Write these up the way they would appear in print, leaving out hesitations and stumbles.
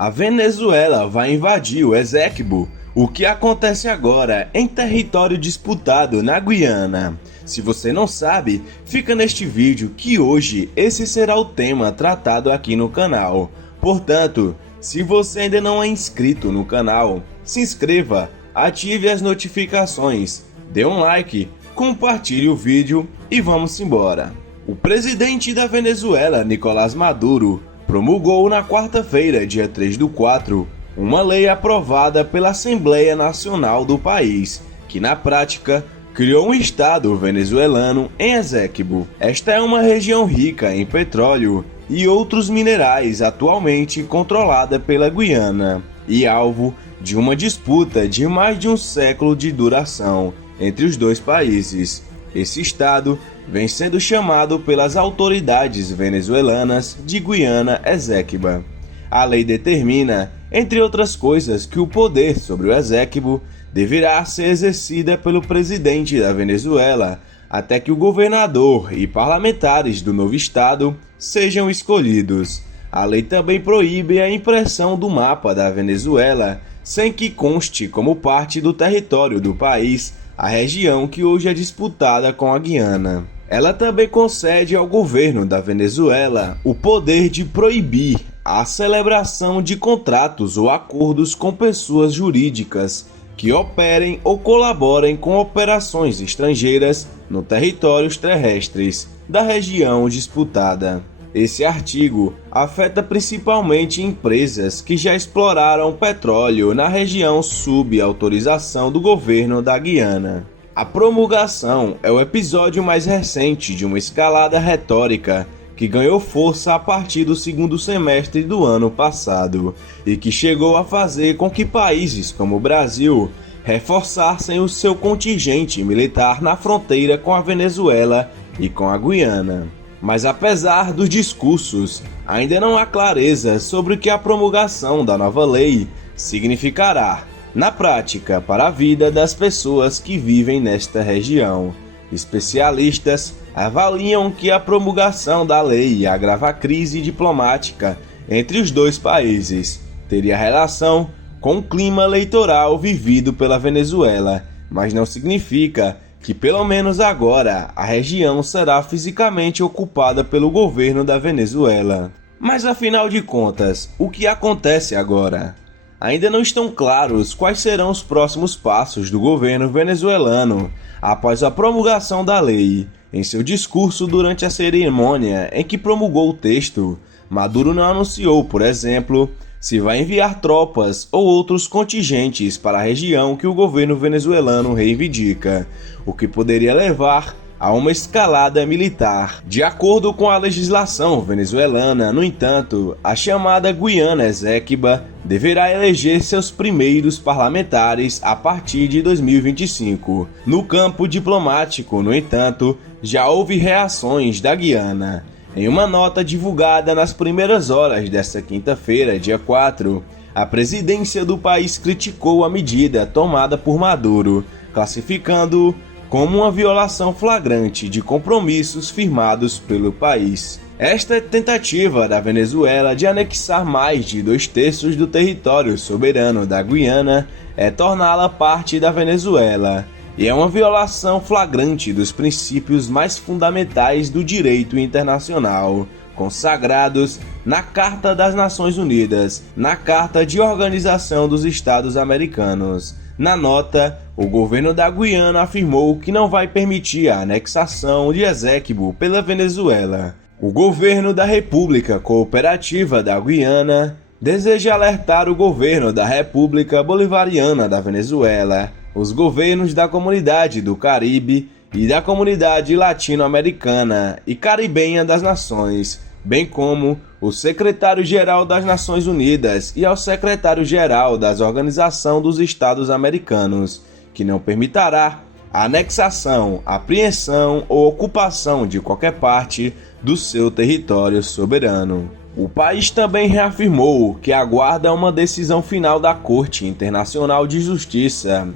A Venezuela vai invadir o Essequibo. O que acontece agora em território disputado na Guiana? Se você não sabe, fica neste vídeo que hoje esse será o tema tratado aqui no canal. Portanto, se você ainda não é inscrito no canal, se inscreva, ative as notificações, dê um like, compartilhe o vídeo e vamos embora. O presidente da Venezuela, Nicolás Maduro, promulgou na quarta-feira, dia 3/4, uma lei aprovada pela Assembleia Nacional do país, que na prática criou um estado venezuelano em Essequibo. Esta é uma região rica em petróleo e outros minerais, atualmente controlada pela Guiana e alvo de uma disputa de mais de um século de duração entre os dois países. Esse estado vem sendo chamado pelas autoridades venezuelanas de Guiana Essequiba. A lei determina, entre outras coisas, que o poder sobre o Essequibo deverá ser exercida pelo presidente da Venezuela até que o governador e parlamentares do novo estado sejam escolhidos. A lei também proíbe a impressão do mapa da Venezuela sem que conste como parte do território do país a região que hoje é disputada com a Guiana. Ela também concede ao governo da Venezuela o poder de proibir a celebração de contratos ou acordos com pessoas jurídicas que operem ou colaborem com operações estrangeiras nos territórios terrestres da região disputada. Esse artigo afeta principalmente empresas que já exploraram petróleo na região sob autorização do governo da Guiana. A promulgação é o episódio mais recente de uma escalada retórica que ganhou força a partir do segundo semestre do ano passado e que chegou a fazer com que países como o Brasil reforçassem o seu contingente militar na fronteira com a Venezuela e com a Guiana. Mas apesar dos discursos, ainda não há clareza sobre o que a promulgação da nova lei significará na prática para a vida das pessoas que vivem nesta região. Especialistas avaliam que a promulgação da lei agrava a crise diplomática entre os dois países, teria relação com o clima eleitoral vivido pela Venezuela, mas não significa que pelo menos agora a região será fisicamente ocupada pelo governo da Venezuela. Mas afinal de contas, o que acontece agora? Ainda não estão claros quais serão os próximos passos do governo venezuelano após a promulgação da lei. Em seu discurso durante a cerimônia em que promulgou o texto, Maduro não anunciou, por exemplo, se vai enviar tropas ou outros contingentes para a região que o governo venezuelano reivindica, o que poderia levar a uma escalada militar. De acordo com a legislação venezuelana, no entanto, a chamada Guiana Essequiba deverá eleger seus primeiros parlamentares a partir de 2025. No campo diplomático, no entanto, já houve reações da Guiana. Em uma nota divulgada nas primeiras horas desta quinta-feira, dia 4, a presidência do país criticou a medida tomada por Maduro, classificando-o como uma violação flagrante de compromissos firmados pelo país. Esta tentativa da Venezuela de anexar mais de 2/3 do território soberano da Guiana é torná-la parte da Venezuela, e é uma violação flagrante dos princípios mais fundamentais do direito internacional, consagrados na Carta das Nações Unidas, na Carta de Organização dos Estados Americanos. Na nota, o governo da Guiana afirmou que não vai permitir a anexação de Essequibo pela Venezuela. O governo da República Cooperativa da Guiana deseja alertar o governo da República Bolivariana da Venezuela, os governos da Comunidade do Caribe e da Comunidade Latino-Americana e Caribenha das Nações, bem como o secretário-geral das Nações Unidas e ao secretário-geral da Organização dos Estados Americanos, que não permitirá a anexação, apreensão ou ocupação de qualquer parte do seu território soberano. O país também reafirmou que aguarda uma decisão final da Corte Internacional de Justiça,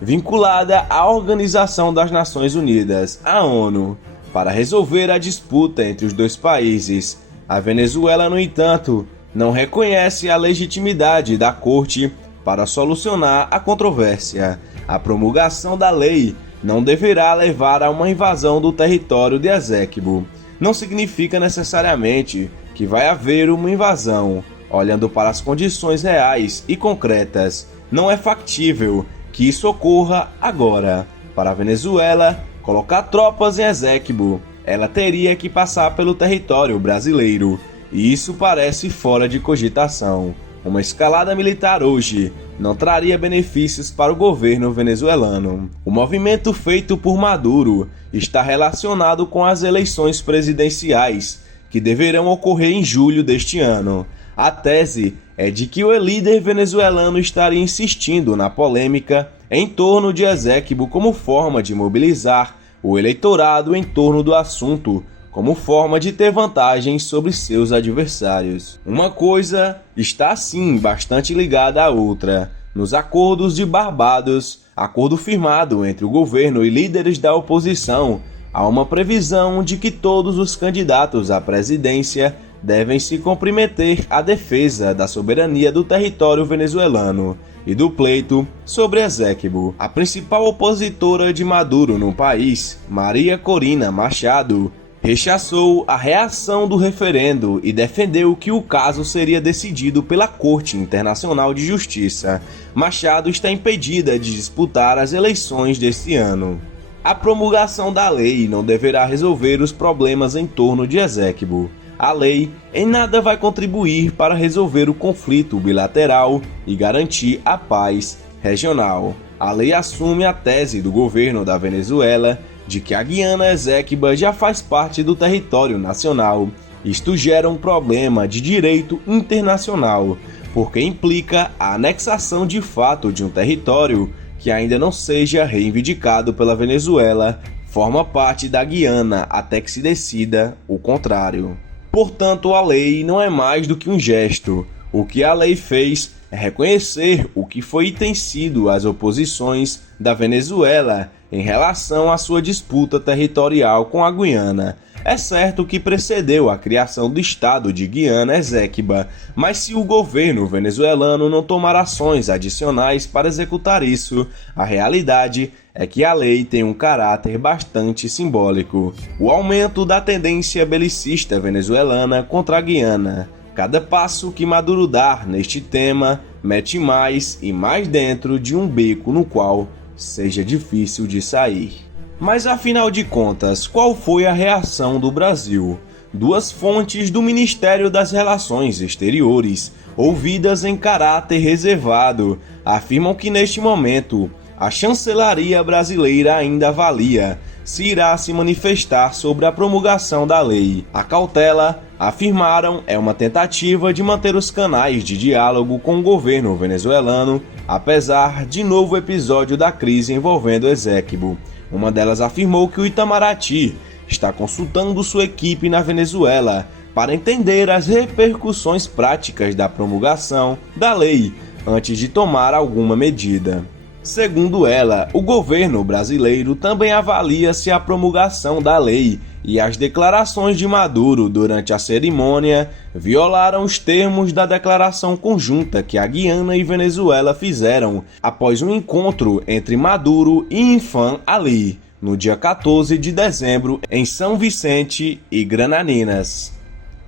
vinculada à Organização das Nações Unidas, a ONU, para resolver a disputa entre os dois países. A Venezuela, no entanto, não reconhece a legitimidade da Corte para solucionar a controvérsia. A promulgação da lei não deverá levar a uma invasão do território de Eséquibo. Não significa necessariamente que vai haver uma invasão. Olhando para as condições reais e concretas, não é factível que isso ocorra agora. Para a Venezuela colocar tropas em Eséquibo, ela teria que passar pelo território brasileiro, e isso parece fora de cogitação. Uma escalada militar hoje não traria benefícios para o governo venezuelano. O movimento feito por Maduro está relacionado com as eleições presidenciais, que deverão ocorrer em julho deste ano. A tese é de que o líder venezuelano estaria insistindo na polêmica em torno de Eséquibo como forma de mobilizar o eleitorado em torno do assunto, como forma de ter vantagem sobre seus adversários. Uma coisa está sim bastante ligada à outra. Nos acordos de Barbados, acordo firmado entre o governo e líderes da oposição, há uma previsão de que todos os candidatos à presidência devem se comprometer à defesa da soberania do território venezuelano e do pleito sobre Eséquibo. A principal opositora de Maduro no país, Maria Corina Machado, rechaçou a reação do referendo e defendeu que o caso seria decidido pela Corte Internacional de Justiça. Machado está impedida de disputar as eleições deste ano. A promulgação da lei não deverá resolver os problemas em torno de Eséquibo. A lei em nada vai contribuir para resolver o conflito bilateral e garantir a paz regional. A lei assume a tese do governo da Venezuela de que a Guiana Eséquiba já faz parte do território nacional. Isto gera um problema de direito internacional, porque implica a anexação de fato de um território que ainda não seja reivindicado pela Venezuela, forma parte da Guiana até que se decida o contrário. Portanto, a lei não é mais do que um gesto. O que a lei fez é reconhecer o que foi e tem sido as oposições da Venezuela em relação à sua disputa territorial com a Guiana. É certo que precedeu a criação do estado de Guiana Eséquiba, mas se o governo venezuelano não tomar ações adicionais para executar isso, a realidade é que a lei tem um caráter bastante simbólico. O aumento da tendência belicista venezuelana contra a Guiana. Cada passo que Maduro dá neste tema mete mais e mais dentro de um beco no qual seja difícil de sair. Mas afinal de contas, qual foi a reação do Brasil? Duas fontes do Ministério das Relações Exteriores, ouvidas em caráter reservado, afirmam que neste momento a chancelaria brasileira ainda avalia se irá se manifestar sobre a promulgação da lei. A cautela, afirmaram, é uma tentativa de manter os canais de diálogo com o governo venezuelano, apesar de novo episódio da crise envolvendo Eséquibo. Uma delas afirmou que o Itamaraty está consultando sua equipe na Venezuela para entender as repercussões práticas da promulgação da lei antes de tomar alguma medida. Segundo ela, o governo brasileiro também avalia se a promulgação da lei e as declarações de Maduro durante a cerimônia violaram os termos da declaração conjunta que a Guiana e Venezuela fizeram após um encontro entre Maduro e Ilham Aliyev no dia 14 de dezembro em São Vicente e Granadinas.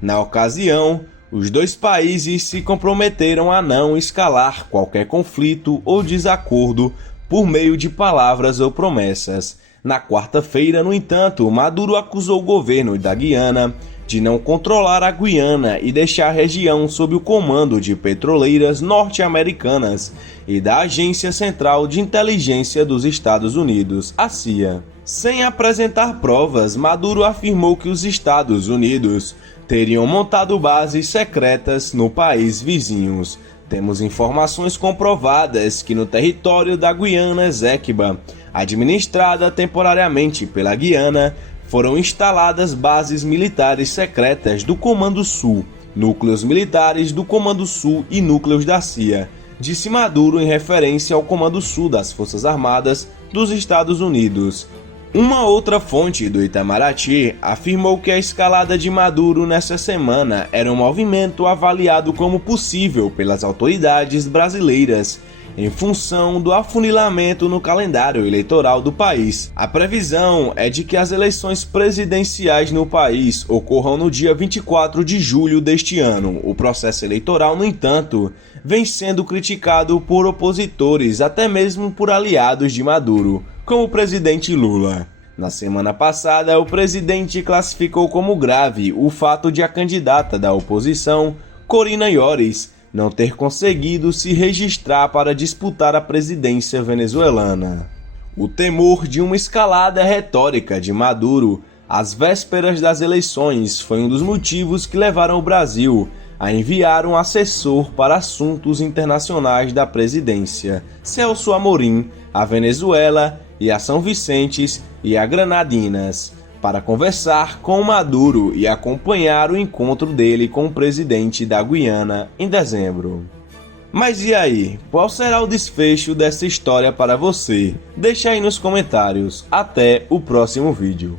Na ocasião, os dois países se comprometeram a não escalar qualquer conflito ou desacordo por meio de palavras ou promessas. Na quarta-feira, no entanto, Maduro acusou o governo da Guiana de não controlar a Guiana e deixar a região sob o comando de petroleiras norte-americanas e da Agência Central de Inteligência dos Estados Unidos, a CIA. Sem apresentar provas, Maduro afirmou que os Estados Unidos teriam montado bases secretas no país vizinhos. Temos informações comprovadas que no território da Guiana Eséquiba, administrada temporariamente pela Guiana, foram instaladas bases militares secretas do Comando Sul, núcleos militares do Comando Sul e núcleos da CIA, disse Maduro em referência ao Comando Sul das Forças Armadas dos Estados Unidos. Uma outra fonte do Itamaraty afirmou que a escalada de Maduro nessa semana era um movimento avaliado como possível pelas autoridades brasileiras, em função do afunilamento no calendário eleitoral do país. A previsão é de que as eleições presidenciais no país ocorram no dia 24 de julho deste ano. O processo eleitoral, no entanto, vem sendo criticado por opositores, até mesmo por aliados de Maduro, como o presidente Lula. Na semana passada, o presidente classificou como grave o fato de a candidata da oposição, Corina Yoris, não ter conseguido se registrar para disputar a presidência venezuelana. O temor de uma escalada retórica de Maduro às vésperas das eleições foi um dos motivos que levaram o Brasil a enviar um assessor para assuntos internacionais da presidência, Celso Amorim, à Venezuela e a São Vicentes e a Granadinas, para conversar com Maduro e acompanhar o encontro dele com o presidente da Guiana em dezembro. Mas e aí, qual será o desfecho dessa história para você? Deixa aí nos comentários. Até o próximo vídeo.